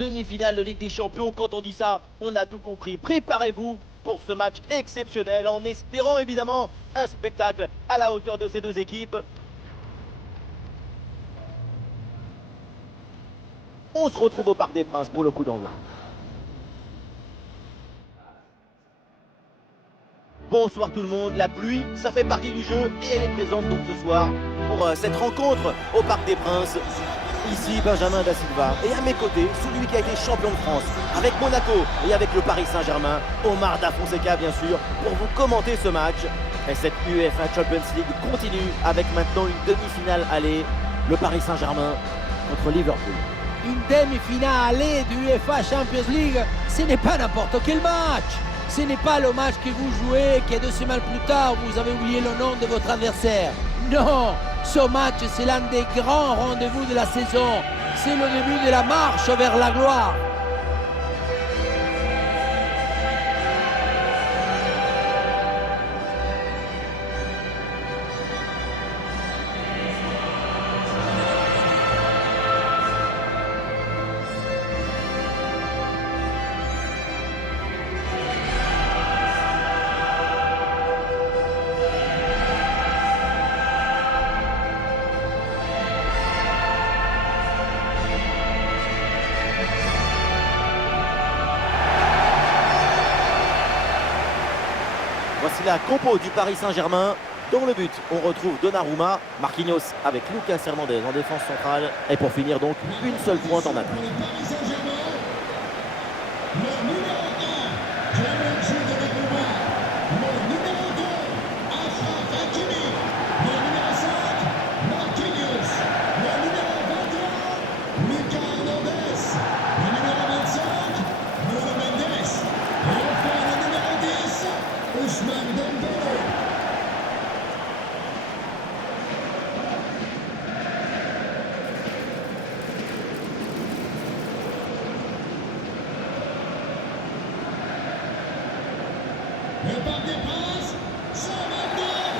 demi-finale de Ligue des Champions. Quand on dit ça, on a tout compris. Préparez-vous pour ce match exceptionnel en espérant évidemment un spectacle à la hauteur de ces deux équipes. On se retrouve au Parc des Princes pour le coup d'envoi. Bonsoir tout le monde, la pluie, ça fait partie du jeu et elle est présente donc ce soir pour cette rencontre au Parc des Princes. Ici Benjamin Da Silva et à mes côtés, celui qui a été champion de France avec Monaco et avec le Paris Saint-Germain, Omar Da Fonseca bien sûr, pour vous commenter ce match. Et cette UEFA Champions League continue avec maintenant une demi-finale aller, le Paris Saint-Germain contre Liverpool. Une demi-finale aller de UEFA Champions League, ce n'est pas n'importe quel match. Ce n'est pas le match que vous jouez, que 2 semaines plus tard, vous avez oublié le nom de votre adversaire. Non, ce match, c'est l'un des grands rendez-vous de la saison. C'est le début de la marche vers la gloire. Voici la compo du Paris Saint-Germain. Dans le but, on retrouve Donnarumma, Marquinhos avec Lucas Hernandez en défense centrale. Et pour finir donc, une seule pointe en attaque.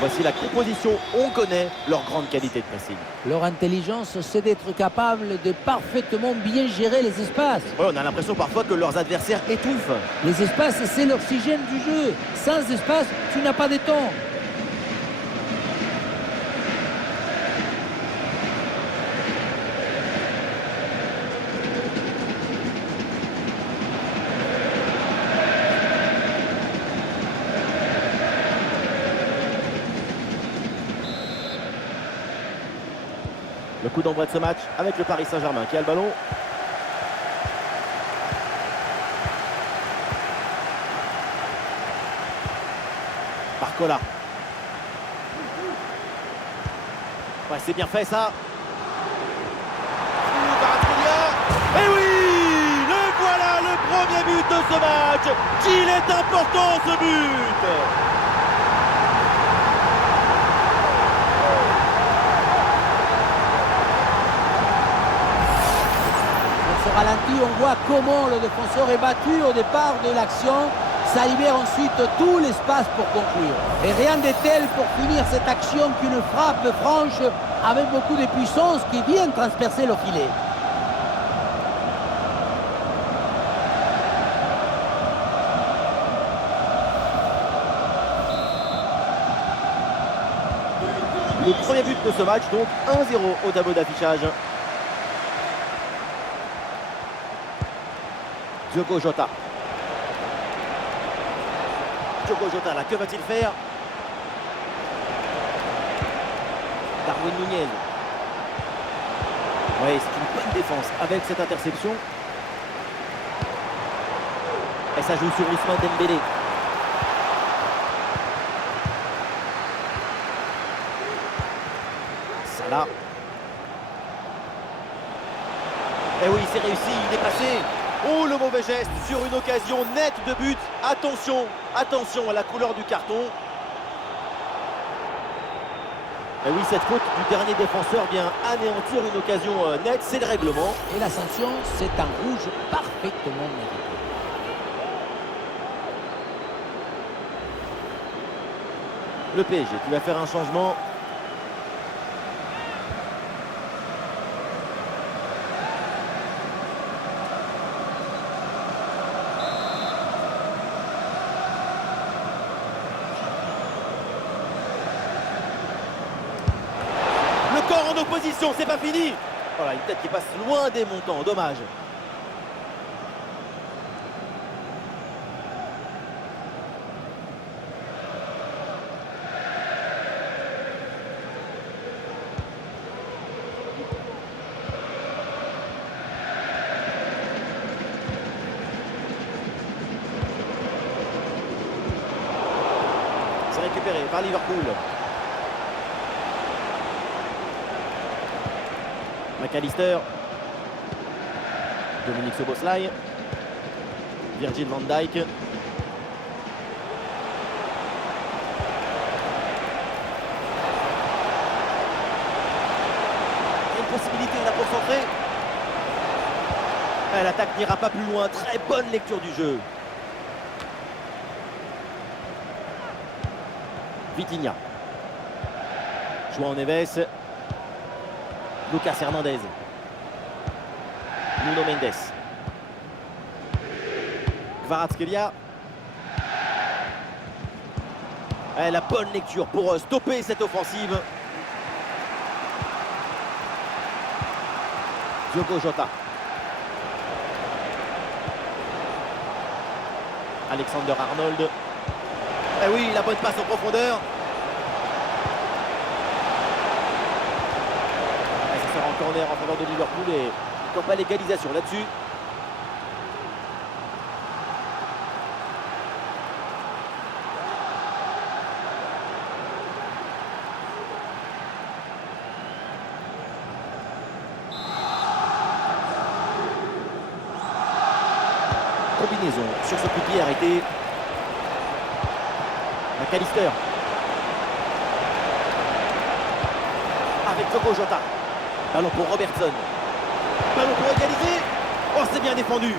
Voici la composition, on connaît leur grande qualité de pressing. Leur intelligence, c'est d'être capable de parfaitement bien gérer les espaces. Ouais, on a l'impression parfois que leurs adversaires étouffent. Les espaces, c'est l'oxygène du jeu. Sans espace, tu n'as pas de temps. Le coup d'envoi de ce match avec le Paris Saint-Germain qui a le ballon. Barcola. Ouais, c'est bien fait ça. Et oui, le voilà, le premier but de ce match. Qu'il est important ce but. Ralenti, on voit comment le défenseur est battu au départ de l'action. Ça libère ensuite tout l'espace pour conclure. Et rien de tel pour finir cette action qu'une frappe franche avec beaucoup de puissance qui vient transpercer le filet. Le premier but de ce match, donc 1-0 au tableau d'affichage. Diogo Jota. Diogo Jota, là, que va-t-il faire? Darwin Nunez. Oui, c'est une bonne défense avec cette interception. Et ça joue sur Ousmane Dembélé. Salah. Et oui, c'est réussi, il est passé. Oh, le mauvais geste sur une occasion nette de but. Attention, attention à la couleur du carton. Et oui, cette faute du dernier défenseur vient anéantir une occasion nette, c'est le règlement. Et la sanction, c'est un rouge parfaitement mérité. Le PSG qui va faire un changement. Encore en opposition, c'est pas fini. Voilà, une tête qui passe loin des montants, dommage. C'est récupéré par Liverpool. McAllister. Dominique Szoboszlai. Virgil van Dijk. Une possibilité là pour centrer. L'attaque n'ira pas plus loin. Très bonne lecture du jeu. Vitinha. João Neves. Lucas Hernandez. Nuno Mendes. Kvaratskhelia. La bonne lecture pour stopper cette offensive. Diogo Jota. Alexander Arnold. Eh oui, la bonne passe en profondeur. Et ça sera en corner en faveur de Liverpool et pourquoi pas l'égalisation là-dessus. Combinaison sur ce coup de pied arrêté. McAllister. Avec Diogo Jota. Ballon pour Robertson. Ballon pour égaliser. Oh, c'est bien défendu.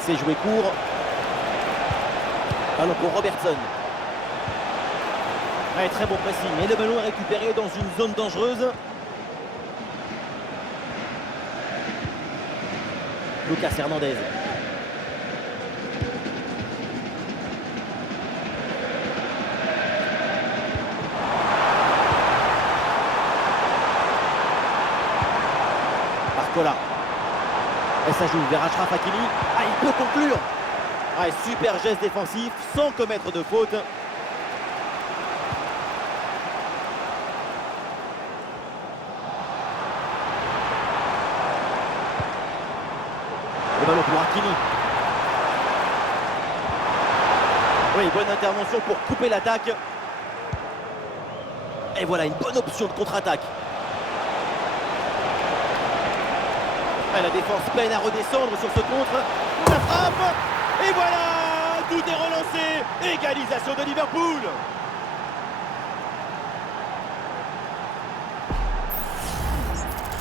C'est joué court. Ballon pour Robertson. Ouais, très bon pressing. Et le ballon est récupéré dans une zone dangereuse. Lucas Hernandez. Barcola. Et ça joue vers Achraf Hakimi. Ah, il peut conclure. Ah, super geste défensif sans commettre de faute. Le ballon pour Hakimi. Oui, bonne intervention pour couper l'attaque. Et voilà, une bonne option de contre-attaque. La défense peine à redescendre sur ce contre. La frappe. Et voilà, tout est relancé. Égalisation de Liverpool.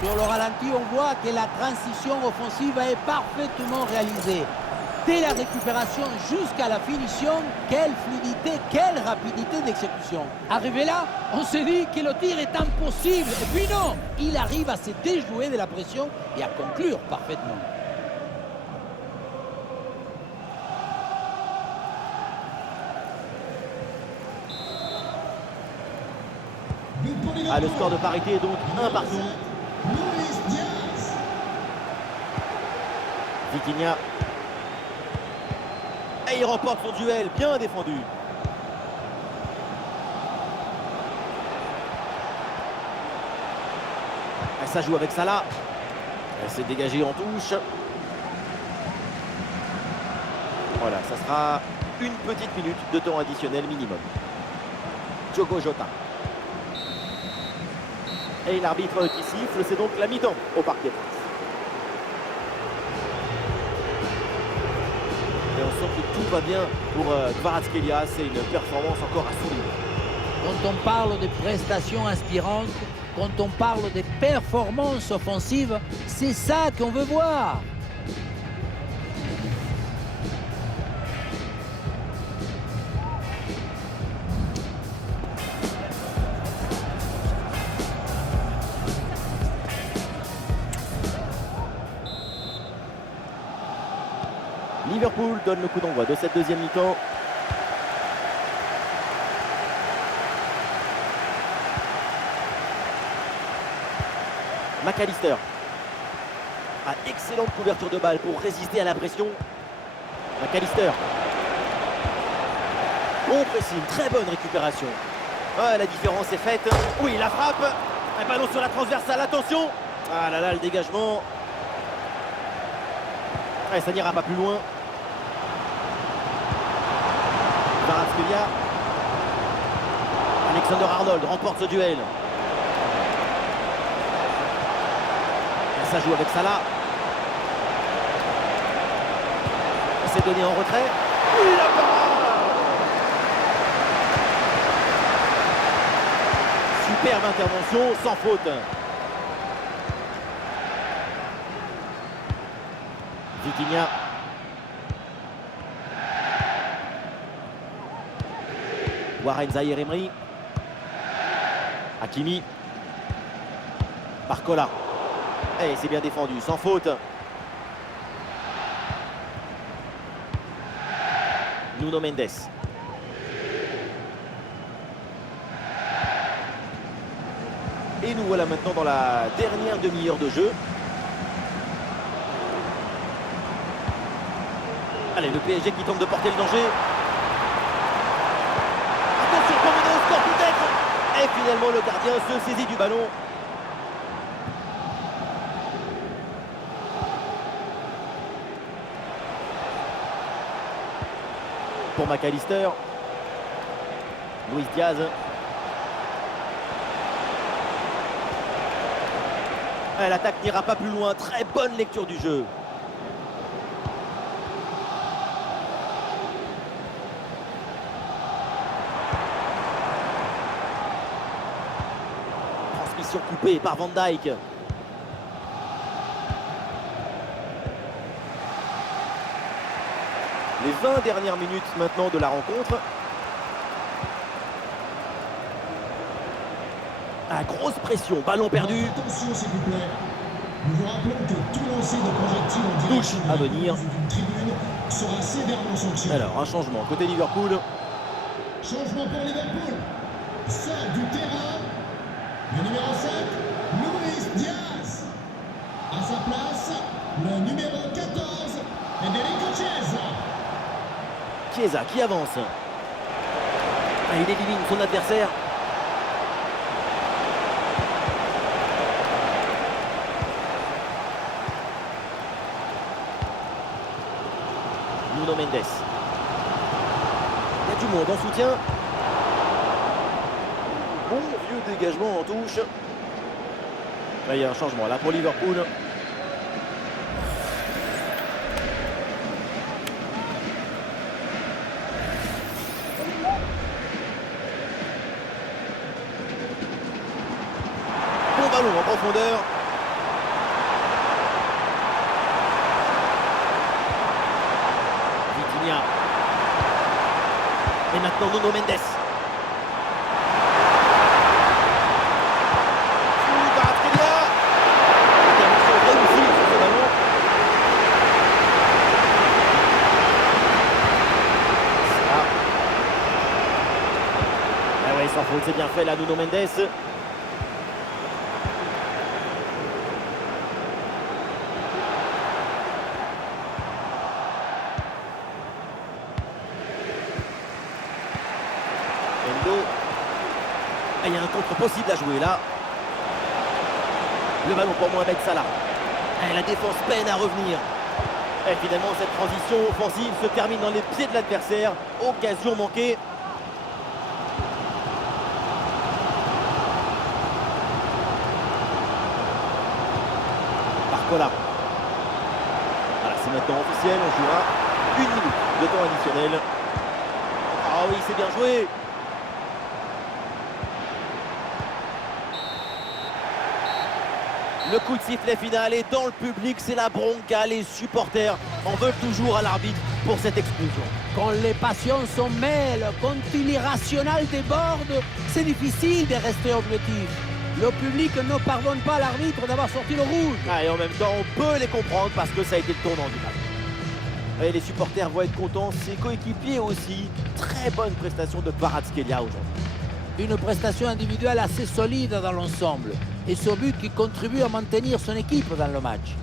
Sur le ralenti, on voit que la transition offensive est parfaitement réalisée. Dès la récupération jusqu'à la finition, quelle fluidité, quelle rapidité d'exécution. Arrivé là, on s'est dit que le tir est impossible. Et puis non, il arrive à se déjouer de la pression et à conclure parfaitement. Ah, le score de parité est donc 1 partout. Vitinha. Et il remporte son duel, bien défendu. Et ça joue avec Salah. Elle s'est dégagée en touche. Voilà, ça sera une petite minute de temps additionnel minimum. Diogo Jota. Et l'arbitre qui siffle, c'est donc la mi-temps au Parc des Princes. Et on sent que tout va bien pour Kvaratskhelia. C'est une performance encore à souligner. Quand on parle de prestations inspirantes, quand on parle de performances offensives, c'est ça qu'on veut voir. Liverpool donne le coup d'envoi de cette deuxième mi-temps. McAllister. Excellente couverture de balle pour résister à la pression. McAllister. Bon pressing, très bonne récupération. Ah, la différence est faite. Oui, la frappe. Un ballon sur la transversale, attention. Ah là là, le dégagement. Ah, ça n'ira pas plus loin. Kvaratskhelia. Alexander Arnold remporte ce duel. Et ça joue avec Salah. C'est donné en retrait. Oui, la parade. Superbe intervention, sans faute. Vitinha. Warren Zaïre-Emery. Hakimi. Barcola. Et c'est bien défendu, sans faute. Nuno Mendes. Et nous voilà maintenant dans la dernière demi-heure de jeu. Allez, le PSG qui tente de porter le danger. Attention, pour mener au score peut-être. Et finalement, le gardien se saisit du ballon. Pour McAllister. Luis Diaz. L'attaque n'ira pas plus loin. Très bonne lecture du jeu. Transmission coupée par Van Dijk. Les 20 dernières minutes maintenant de la rencontre. Grosse pression, ballon perdu. Attention s'il vous plaît. Nous vous rappelons que tout lancer de projectile en direction à venir d'une tribune sera sévèrement sanctionné. Alors, un changement côté Liverpool. Changement pour Liverpool. Sort du terrain le numéro 5, Luis Diaz. À sa place, le numéro 14, Federico Chiesa. Chiesa qui avance. Il élimine son adversaire. Nuno Mendes. Il y a du monde en soutien. Bon vieux dégagement en touche. Là, il y a un changement là pour Liverpool. Bon ballon en profondeur. Et maintenant Nuno Mendes. Kvaratskhelia. Intervention réussie sur ce ballon. Ça. Ah ouais, sans faute, c'est bien fait là, Nuno Mendes. Il y a un contre possible à jouer là. Le ballon pour Mohamed Salah. Et la défense peine à revenir. Et finalement cette transition offensive se termine dans les pieds de l'adversaire. Occasion manquée. Barcola. Voilà, c'est maintenant officiel. On jouera 1 minute de temps additionnel. Ah oui, c'est bien joué. Le coup de sifflet final est dans le public, c'est la bronca, les supporters en veulent toujours à l'arbitre pour cette expulsion. Quand les passions s'en mêlent, quand l'irrationnel déborde, c'est difficile de rester objectif. Le public ne pardonne pas à l'arbitre d'avoir sorti le rouge. Et en même temps, on peut les comprendre parce que ça a été le tournant du match. Et les supporters vont être contents, ses coéquipiers aussi. Très bonne prestation de Kvaratskhelia aujourd'hui. Une prestation individuelle assez solide dans l'ensemble et ce but qui contribue à maintenir son équipe dans le match.